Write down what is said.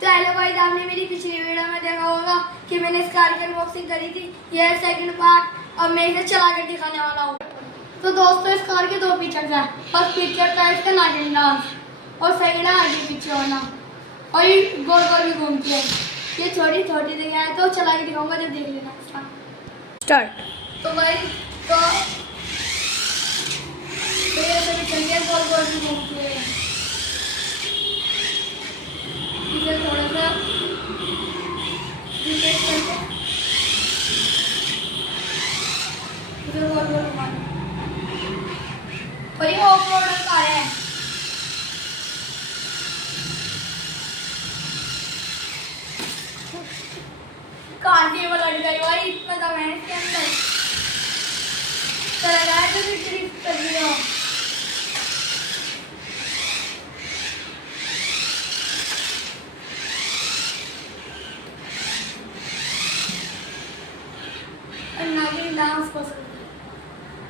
तो hello guys, आपने मेरी पिछली वीडियो में देखा होगा कि मैंने इस कार की अनबॉक्सिंग करी थी। यह है सेकंड पार्ट। अब मैं इसे चला कर दिखाने वाला हूँ। तो दोस्तों, इस कार के दो फीचर्स हैं। फर्स्ट फीचर का इसका नागिन डांस और सेकंड है आगे पीछे होना, और ये गोल गोल भी घूमती है। ये छोटी छोटी जगह है तो चला के दिखाऊंगा, जब देख लेना इसका स्टार्ट। तो गाइस, तो ये चलिए गोल गोल भी घूमती है। इसे थोड़ा सा रिपेट करके इधर गोल गोल घुमाना। और ये ऑफ रोड कार है। कार केबल अड़ गई भाई, इतना दम है इसके अंदर। चला जाए तो फिर ड्रिफ्ट कर दिया। नागिन डांस पसंद